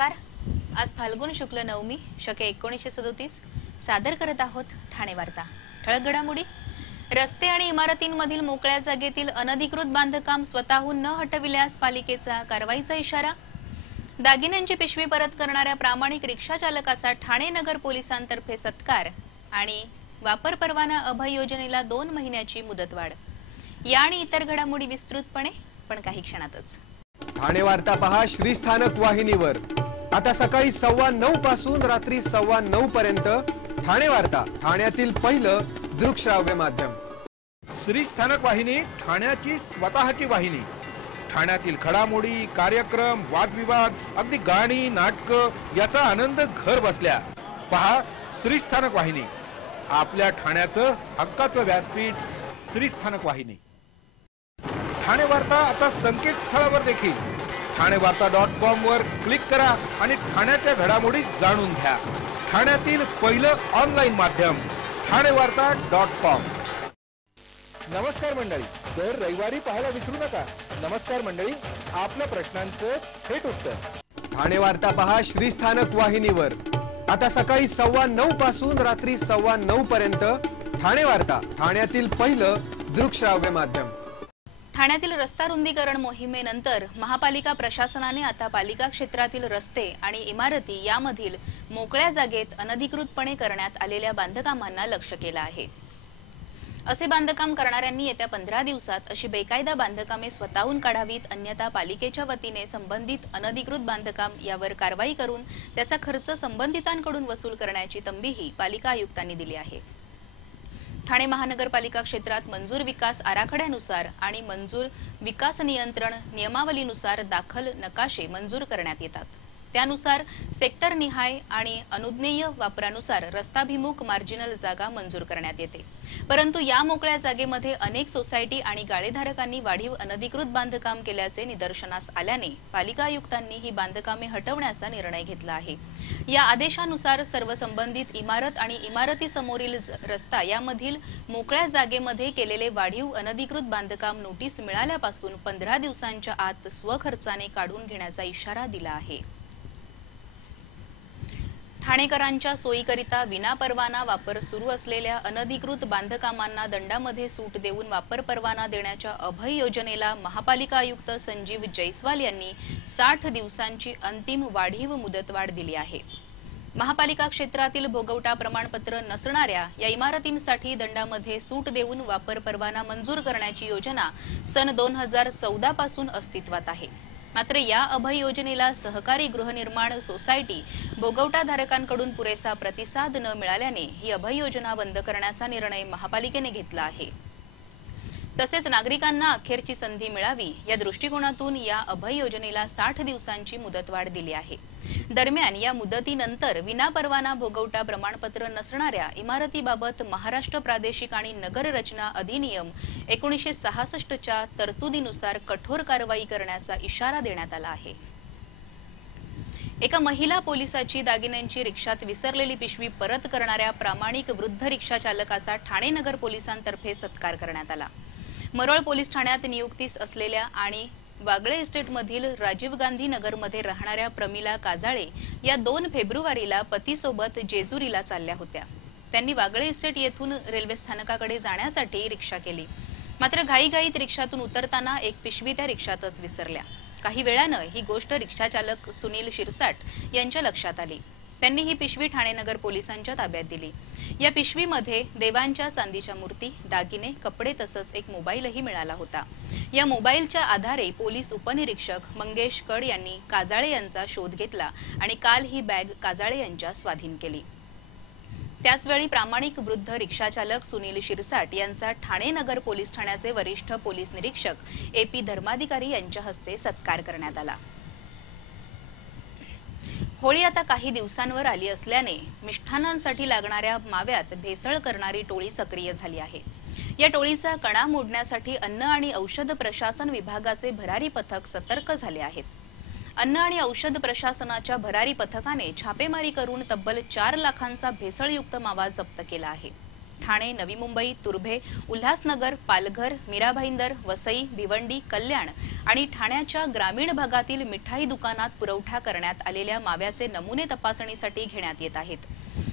नमस्कार। आज फाल्गुन शुक्ल नवमी शके 1937 सादर करत आहोत ठाणे वार्ता। ठळक घडामोडी। रस्ते आणि इमारतींमधील मोकळ्या जागेतील अनधिकृत बांधकाम स्वतःहून न हटविल्यास पालिकेचा कारवाईचा इशारा। दागिन्यांची पिशवी परत करणाऱ्या प्रामाणिक रिक्षा चालकाचा ठाणे नगर पोलिसांतर्फे सत्कार आणि वापर परवाना अभय योजनेला 2 महिन्याची मुदतवाढ। या आणि इतर घडामोडी विस्तृतपणे पण काही क्षणातच। ठाणे वार्ता पहा श्रीस्थानक वाहिनीवर। आता सकाळी 9:15 पासून रात्री 9:15 पर्यंत ठाणे वार्ता, ठाण्यातील पहिलं दृकश्राव्य माध्यम। श्रीस्थानक वाहिनी ठाण्याची स्वतःची वाहिनी। ठाण्यातील घडामोडी, कार्यक्रम, वादविवाद, अगदी गाणी, नाटक याचा आनंद घर बसल्या पहा श्रीस्थानक वाहिनी। आपल्या ठाण्याचं हक्काचं व्यासपीठ श्रीस्थानक वाहिनी। ठाणे वार्ता आता संकेतस्थळावर देखील ठाणेवार्ता.com वर क्लिक करा आणि ठाण्याच्या घडामोडी जाणून घ्या। ठाण्यातील पहिलं ऑनलाईन माध्यम ठाणेवार्ता.com। नमस्कार मंडळी, दर रविवारी पाहायला विसरू नका। नमस्कार मंडळी, आपल्या प्रश्नांचं थेट उत्तर। ठाणे वार्ता पहा श्रीस्थानक वाहिनीवर। आता सकाळी 9:15 पासून रात्री 9:15 पर्यंत ठाणे वार्ता, ठाण्यातील पहिलं दृकश्राव्य माध्यम। ठाण्यातील रस्ता रुंदीकरण मोहिमेनंतर महापालिका प्रशासनाने आता पालिका क्षेत्रातील रस्ते आणि इमारती यामधील मोकळ्या जागेत अनधिकृतपणे करण्यात आलेल्या बांधकामांना लक्ष्य केलं आहे। असे बांधकाम करणाऱ्यांनी येत्या 15 दिवसात अशी बेकायदा बांधकामे स्वतःहून काढावीत, अन्यथा पालिकेच्या वतीने संबंधित अनधिकृत बांधकाम यावर कारवाई करून त्याचा खर्च संबंधितांकडून वसूल करण्याची तंबीही पालिका आयुक्तांनी दिली आहे। ठाणे महानगरपालिका क्षेत्रात मंजूर विकास आराखड्यानुसार आणि मंजूर विकास नियंत्रण नियमावलीनुसार दाखल नकाशे मंजूर करण्यात येतात। त्यानुसार सेक्टर निहाय आणि अनुज्ञेय वापरानुसार रस्ताभिमुख मार्जिनल जागा मंजूर करण्यात येते। परंतु या मोकळ्या जागेमध्ये अनेक सोसायटी आणि गाळेधारकांनी वाढीव अनधिकृत बांधकाम केल्याचे निदर्शनास आल्याने पालिका आयुक्तांनी ही बांधकामे हटवण्याचा निर्णय घेतला आहे। या आदेशानुसार सर्व संबंधित इमारत आणि इमारती समोरील रस्ता यामधील मोकळ्या जागेमध्ये केलेले वाढीव अनधिकृत बांधकाम नोटीस मिळाल्यापासून 15 दिवसांच्या आत स्वखर्चाने काढून घेण्याचा इशारा दिला आहे। ठाणेकरांच्या सोयीकरिता विनापरवाना वापर सुरू असलेल्या अनधिकृत बांधकामांना दंडामध्ये सूट देऊन वापर परवाना देण्याच्या अभय योजनेला महापालिका आयुक्त संजीव जयस्वाल यांनी 60 दिवसांची अंतिम वाढीव मुदतवाढ दिली आहे। महापालिका क्षेत्रातील भोगवटा प्रमाणपत्र नसणाऱ्या या इमारतींसाठी दंडामध्ये सूट देऊन वापर परवाना मंजूर करण्याची योजना सन 2014 पासून अस्तित्वात आहे। मात्र या अभय योजनेला सहकारी गृहनिर्माण सोसायटी भोगवटाधारकांकडून पुरेसा प्रतिसाद न मिळाल्याने ही अभय योजना बंद करण्याचा निर्णय महापालिकेने घेतला आहे। तसेच नागरिकांना अखेरची संधी मिळावी या दृष्टिकोनातून या अभय योजनेला 60 दिवसांची मुदतवाढ दिली आहे। दरम्यान या मुदतीनंतर विनापरवाना भोगवटा प्रमाणपत्र नसणाऱ्या इमारतीबाबत महाराष्ट्र प्रादेशिक आणि नगर रचना अधिनियम 1966 च्या तरतुदीनुसार कठोर कारवाई करण्याचा इशारा देण्यात आला आहे। एका महिला पोलिसाची दागिन्यांची रिक्षात विसरलेली पिशवी परत करणाऱ्या प्रामाणिक वृद्ध रिक्षा चालकाचा ठाणे नगर पोलिसांतर्फे सत्कार करण्यात आला। मरोळ पोलीस ठाण्यात नियुक्तीस असलेल्या आणि वागळे इस्टेटमधील राजीव गांधी नगरमध्ये राहणाऱ्या प्रमिला काजाळे या 2 फेब्रुवारीला पतीसोबत जेजुरीला चालल्या होत्या। त्यांनी वागळे इस्टेट येथून रेल्वे स्थानकाकडे जाण्यासाठी रिक्षा केली। मात्र घाईघाईत रिक्षातून उतरताना एक पिशवी त्या रिक्षातच विसरल्या। काही वेळानं ही गोष्ट रिक्षाचालक सुनील शिरसाट यांच्या लक्षात आली। त्यांनी ही पिशवी ठाणे नगर पोलिसांच्या ताब्यात दिली। या पिशवीमध्ये देवांच्या चांदीच्या मूर्ती, दागिने, कपडे तसंच एक मोबाईलही मिळाला होता। या मोबाईलच्या आधारे पोलीस उपनिरीक्षक मंगेश कड यांनी काजाळे यांचा शोध घेतला आणि काल ही बॅग काजाळे यांच्या स्वाधीन केली। त्याचवेळी प्रामाणिक वृद्ध रिक्षाचालक सुनील शिरसाट यांचा ठाणे नगर पोलीस ठाण्याचे वरिष्ठ पोलीस निरीक्षक AP धर्माधिकारी यांच्या हस्ते सत्कार करण्यात आला। होळी आता काही दिवसांवर आली असल्याने मिष्ठानांसाठी लागणाऱ्या माव्यात भेसळ करणारी टोळी सक्रिय झाली आहे। या टोळीचा कणा मोडण्यासाठी अन्न आणि औषध प्रशासन विभागाचे भरारी पथक सतर्क झाले आहेत। अन्न आणि औषध प्रशासनाच्या भरारी पथकाने छापेमारी करून तब्बल 4 लाखांचा भेसळयुक्त मावा जप्त केला आहे। ठाणे, नवी मुंबई, तुर्भे, उल्हासनगर, पालघर, मीरा भाईंदर, वसई, भिवंडी, कल्याण आणि ठाण्याच्या ग्रामीण भागातील मिठाई दुकानात पुरवठा करण्यात आलेल्या माव्याचे नमुने तपासणीसाठी घेण्यात येत आहेत।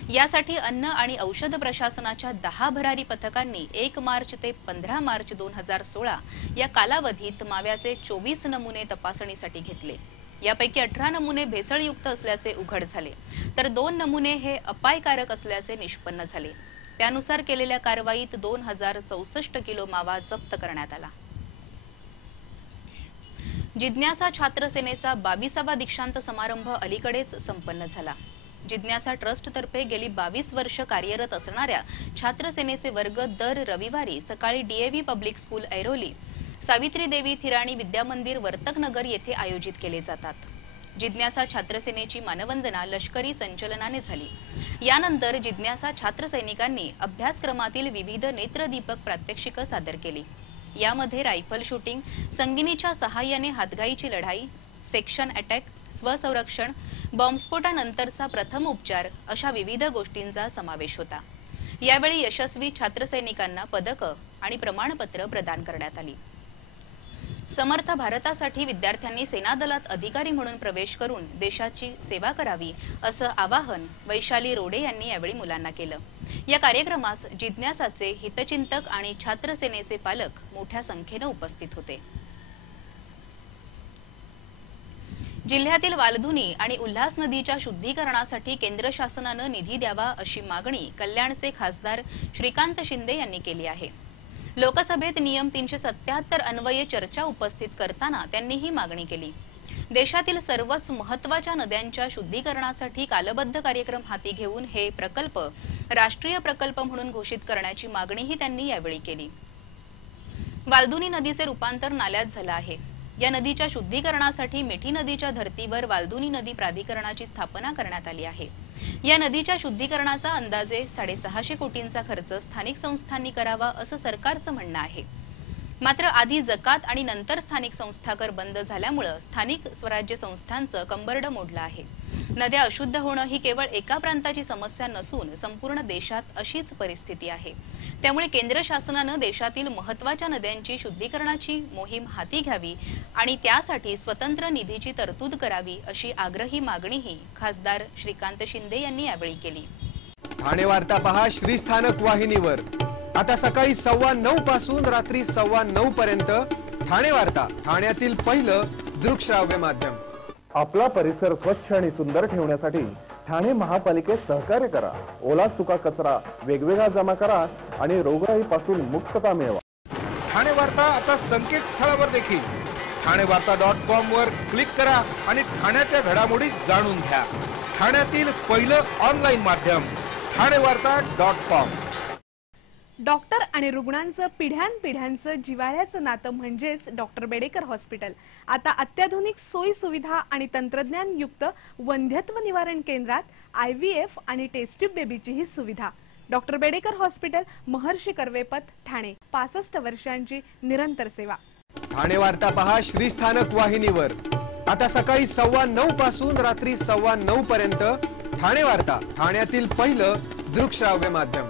यासाठी अन्न आणि औषध प्रशासनाच्या 10 भरारी पथकांनी 1 मार्च ते 15 मार्च 2016 या कालावधीत माव्याचे 24 नमुने तपासणीसाठी घेतले। यापैकी 18 नमुने भेसळयुक्त असल्याचे उघड झाले, तर 2 नमुने हे अपायकारक असल्याचे निष्पन्न झाले। त्यानुसार केलेल्या कारवाईत 2064 किलो मावा जप्त करण्यात आला। जिज्ञासा छात्र सेनेचा 22वा दीक्षांत समारंभ अलीकडेच संपन्न झाला। जिज्ञासा ट्रस्ट तर्फे गेली 22 वर्ष कार्यरत असणाऱ्या छात्र सेनेचे वर्ग दर रविवारी सकाळी DAV public school Airoli, Savitri Devi थिराणी विद्यामंदिर वर्तकनगर येथे आयोजित केले जातात। जिज्ञासा छात्रसेनेची मानवंदना लष्करी संचलनाने झाली। यानंतर जिज्ञासा छात्र सैनिकांनी अभ्यासक्रमातील विविध नेत्रदीपक प्रात्यक्षिक सादर केली। यामध्ये रायफल शूटिंग, संगिनीच्या सहाय्याने हातगाईची लढाई, सेक्शन अटॅक, स्वसंरक्षण, बॉम्बस्फोटानंतरचा प्रथम उपचार अशा विविध गोष्टींचा समावेश होता। यावेळी यशस्वी छात्र सैनिकांना पदक आणि प्रमाणपत्र प्रदान करण्यात आली। समर्थ भारतासाठी विद्यार्थ्यांनी सेना दलात अधिकारी म्हणून प्रवेश करून देशाची सेवा करावी असं आवाहन वैशाली रोडे यांनी यावेळी मुलांना केलं। या कार्यक्रमास जिज्ञासाचे हितचिंतक आणि छात्र सेनेचे पालक मोठ्या संख्येने उपस्थित होते। जिल्ह्यातील वालधुनी आणि उल्हास नदीच्या शुद्धीकरणासाठी केंद्र शासनाने निधी द्यावा अशी मागणी कल्याणचे खासदार श्रीकांत शिंदे यांनी केली आहे। लोकसभेत नियम 377 अन्वये चर्चा उपस्थित करताना त्यांनी ही मागणी केली। देशातील सर्वच महत्त्वाच्या नद्यांच्या शुद्धीकरणासाठी कालबद्ध कार्यक्रम हाती घेऊन हे प्रकल्प राष्ट्रीय प्रकल्प म्हणून घोषित करण्याची मागणीही त्यांनी यावेळी केली। वालधुनी नदीचे रूपांतर नाल्यात झाले आहे। या नदीच्या शुद्धीकरणासाठी मिठी नदीच्या धर्तीवर वालधुनी नदी प्राधिकरणाची स्थापना करण्यात आली आहे। या नदीच्या शुद्धीकरणाचा अंदाजे 650 कोटींचा खर्च स्थानिक संस्थांनी करावा असं सरकारचं म्हणणं आहे। मात्र आधी जकात आणि नंतर स्थानिक संस्था कर बंद झाल्यामुळे स्थानिक स्वराज्य संस्थांचं कंबरड मोडलं आहे। नद्या अशुद्ध होणं ही केवळ एका प्रांताची समस्या नसून संपूर्ण देशात अशीच परिस्थिती आहे। त्यामुळे केंद्र शासनाने देशातील महत्त्वाच्या नद्यांची शुद्धीकरणाची मोहीम हाती घ्यावी आणि त्यासाठी स्वतंत्र निधीची तरतूद करावी अशी आग्रही मागणीही खासदार श्रीकांत शिंदे यांनी यावेळी केली। ठाणे वार्ता पहा श्रीस्थानक वाहिनीवर। आता सकाळी 9:15 पासून रात्री 9:15 पर्यंत ठाणे वार्ता, ठाण्यातील पहिलं दृकश्राव्य माध्यम। आपला परिसर स्वच्छ आणि सुंदर ठेवण्यासाठी ठाणे महापालिकेत सहकार्य करा। ओला सुका कचरा वेगवेगळा जमा करा आणि रोगराईपासून मुक्तता मिळवा। ठाणे वार्ता आता संकेतस्थळावर देखील ठाणेवार्ता.com वर क्लिक करा आणि ठाण्याच्या घडामोडी जाणून घ्या। ठाण्यातील पहिलं ऑनलाईन माध्यम ठाणेवार्ता.com। डॉक्टर आणि रुग्णांचं पिढ्यानपिढ्यांचं जिव्हाळ्याचं नातं म्हणजेच डॉक्टर बेडेकर हॉस्पिटल आता अत्याधुनिक सोयी सुविधा आणि तंत्रज्ञान युक्त वंध्यत्व निवारण केंद्रात IVF आणि टेस्ट ट्यूब बेबीची ही सुविधा। डॉक्टर बेडेकर हॉस्पिटल, महर्षी कर्वेपथ, ठाणे। 65 वर्षांची निरंतर सेवा। ठाणे वार्ता पहा श्रीस्थानक वाहिनीवर। आता सकाळी 9:15 पासून रात्री 9:15 पर्यंत ठाणे वार्ता, ठाण्यातील पहिलं दृकश्राव्य माध्यम।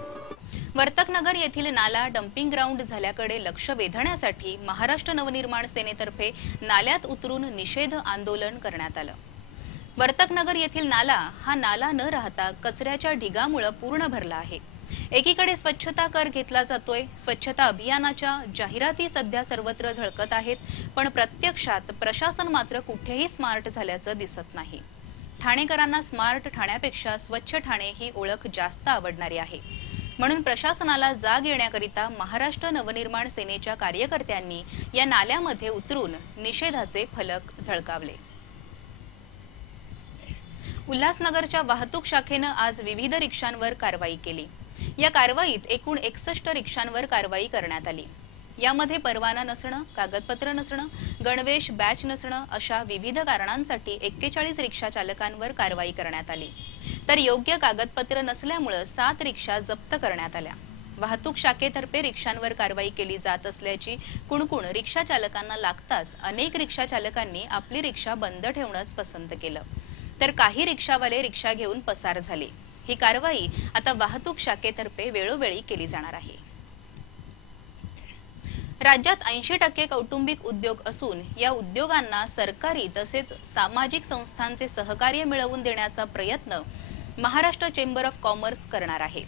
वर्तकनगर येथील नाला डम्पिंग ग्राउंड झाल्याकडे लक्ष वेधण्यासाठी महाराष्ट्र नवनिर्माण सेनेतर्फे नाल्यात उतरून निषेध आंदोलन करण्यात आलं। वर्तकनगर येथील नाला हा नाला न राहता कचऱ्याच्या ढिगामुळे पूर्ण भरला आहे। एकीकडे स्वच्छता कर घेतला जातोय, स्वच्छता अभियानाच्या जाहिराती सध्या सर्वत्र झळकत आहेत, पण प्रत्यक्षात प्रशासन मात्र कुठेही स्मार्ट झाल्याचं दिसत नाही। ठाणेकरांना स्मार्ट ठाण्यापेक्षा स्वच्छ ठाणे ही ओळख जास्त आवडणारी आहे। म्हणून प्रशासनाला जाग येण्याकरिता महाराष्ट्र नवनिर्माण सेनेच्या कार्यकर्त्यांनी या नाल्यामध्ये उतरून निषेधाचे फलक झळकावले। उल्हासनगरच्या वाहतूक शाखेने आज विविध रिक्षांवर कारवाई केली। या कारवाईत एकूण 61 रिक्षांवर कारवाई करण्यात आली। यामध्ये परवाना नसणं, कागदपत्र नसणं, गणवेश बॅच नसणं अशा विविध कारणांसाठी 41 रिक्षा चालकांवर कारवाई करण्यात आली, तर योग्य कागदपत्र नसल्यामुळे 7 रिक्षा जप्त करण्यात आल्या। वाहतूक शाखेतर्फे रिक्षांवर कारवाई केली जात असल्याची कुणकुण रिक्षा चालकांना लागताच अनेक रिक्षा चालकांनी आपली रिक्षा बंद ठेवणंच पसंत केलं, तर काही रिक्षावाले रिक्षा घेऊन पसार झाले। ही कारवाई आता वाहतूक शाखेतर्फे वेळोवेळी केली जाणार आहे। राज्यात 80% कौटुंबिक उद्योग असून या उद्योगांना सरकारी तसेच सामाजिक संस्थांचे सहकार्य मिळवून देण्याचा प्रयत्न महाराष्ट्र चेंबर ऑफ कॉमर्स करणार आहे।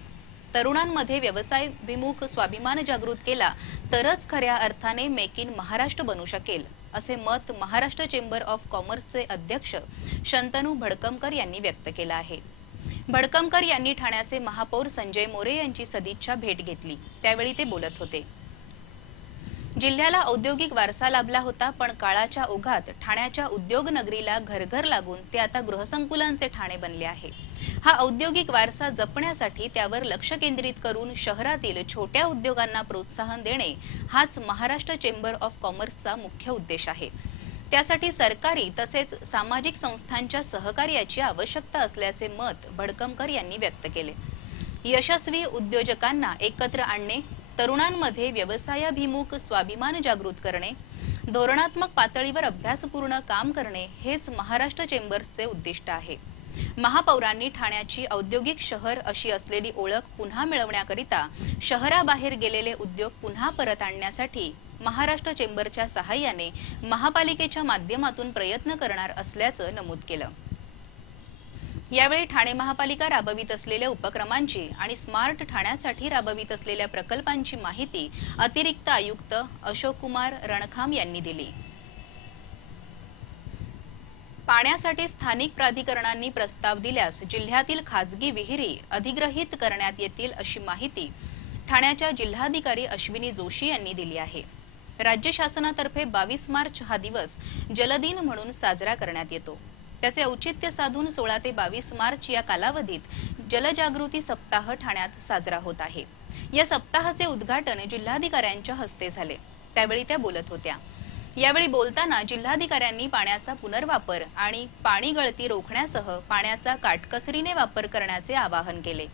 तरुणांमध्ये व्यवसायाभिमुख स्वाभिमान जागृत केला तरच खऱ्या अर्थाने मेक इन महाराष्ट्र बनू शकेल, असे मत महाराष्ट्र चेंबर ऑफ कॉमर्सचे अध्यक्ष शंतनू भडकमकर यांनी व्यक्त केलं आहे। भडकमकर यांनी ठाण्याचे महापौर संजय मोरे यांची सदिच्छा भेट घेतली, त्यावेळी ते बोलत होते। जिल्ह्याला औद्योगिक वारसा लाभला होता, पण काळाच्या ओघात ठाण्याच्या उद्योग नगरीला घरघर लागून ते आता गृहसंकुलांचे ठाणे बनले आहे। हा औद्योगिक वारसा जपण्यासाठी त्यावर लक्ष केंद्रित करून शहरातील छोट्या उद्योगांना प्रोत्साहन देणे हाच महाराष्ट्र चेंबर ऑफ कॉमर्सचा मुख्य उद्देश आहे। त्यासाठी सरकारी तसेच सामाजिक संस्थांच्या सहकार्याची आवश्यकता असल्याचे मत भडकमकर यांनी व्यक्त केले। यशस्वी उद्योजकांना एकत्र आणणे, तरुणांमध्ये व्यवसायाभिमुख स्वाभिमान जागृत करणे, धोरणात्मक पातळीवर अभ्यासपूर्ण काम करणे हेच महाराष्ट्र चेंबर्सचे उद्दिष्ट आहे। महापौरांनी ठाण्याची औद्योगिक शहर अशी असलेली ओळख पुन्हा मिळवण्याकरिता शहराबाहेर गेलेले उद्योग पुन्हा परत आणण्यासाठी महाराष्ट्र चेंबरच्या सहाय्याने महापालिकेच्या माध्यमातून प्रयत्न करणार असल्याचं नमूद केलं। यावेळी ठाणे महापालिका राबवित असलेल्या उपक्रमांची आणि स्मार्ट ठाण्यासाठी राबवित असलेल्या प्रकल्पांची माहिती अतिरिक्त आयुक्त अशोक कुमार रणखाम यांनी दिली। पाण्यासाठी स्थानिक प्राधिकरणांनी प्रस्ताव दिल्यास जिल्ह्यातील खासगी विहिरी अधिग्रहित करण्यात येतील, अशी माहिती ठाण्याच्या जिल्हाधिकारी अश्विनी जोशी यांनी दिली आहे। राज्य शासनातर्फे 22 मार्च हा दिवस जलदिन म्हणून साजरा करण्यात येतो। त्याचे औचित्य साधून 16 ते 22 मार्च या कालावधीत जलजागृती सप्ताह ठाण्यात साजरा होत आहे। या सप्ताहाचे उद्घाटन जिल्हाधिकाऱ्यांच्या हस्ते झाले, त्यावेळी त्या बोलत होत्या। यावेळी बोलताना जिल्हाधिकाऱ्यांनी पाण्याचा पुनर्वापर आणि पाणी गळती रोखण्यासह पाण्याचा काटकसरीने वापर करण्याचे आवाहन केले।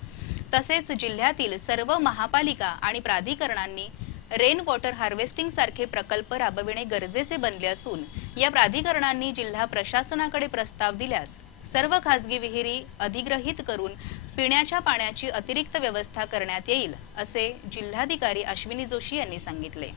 तसेच जिल्ह्यातील सर्व महापालिका आणि प्राधिकरणांनी रेन वॉटर हार्वेस्टिंग सारखे प्रकल्प राबविणे गरजेचे बनले असून या प्राधिकरणांनी जिल्हा प्रशासनाकडे प्रस्ताव दिल्यास सर्व खासगी विहिरी अधिग्रहित करून पिण्याच्या पाण्याची अतिरिक्त व्यवस्था करण्यात येईल, असे जिल्हाधिकारी अश्विनी जोशी यांनी सांगितले।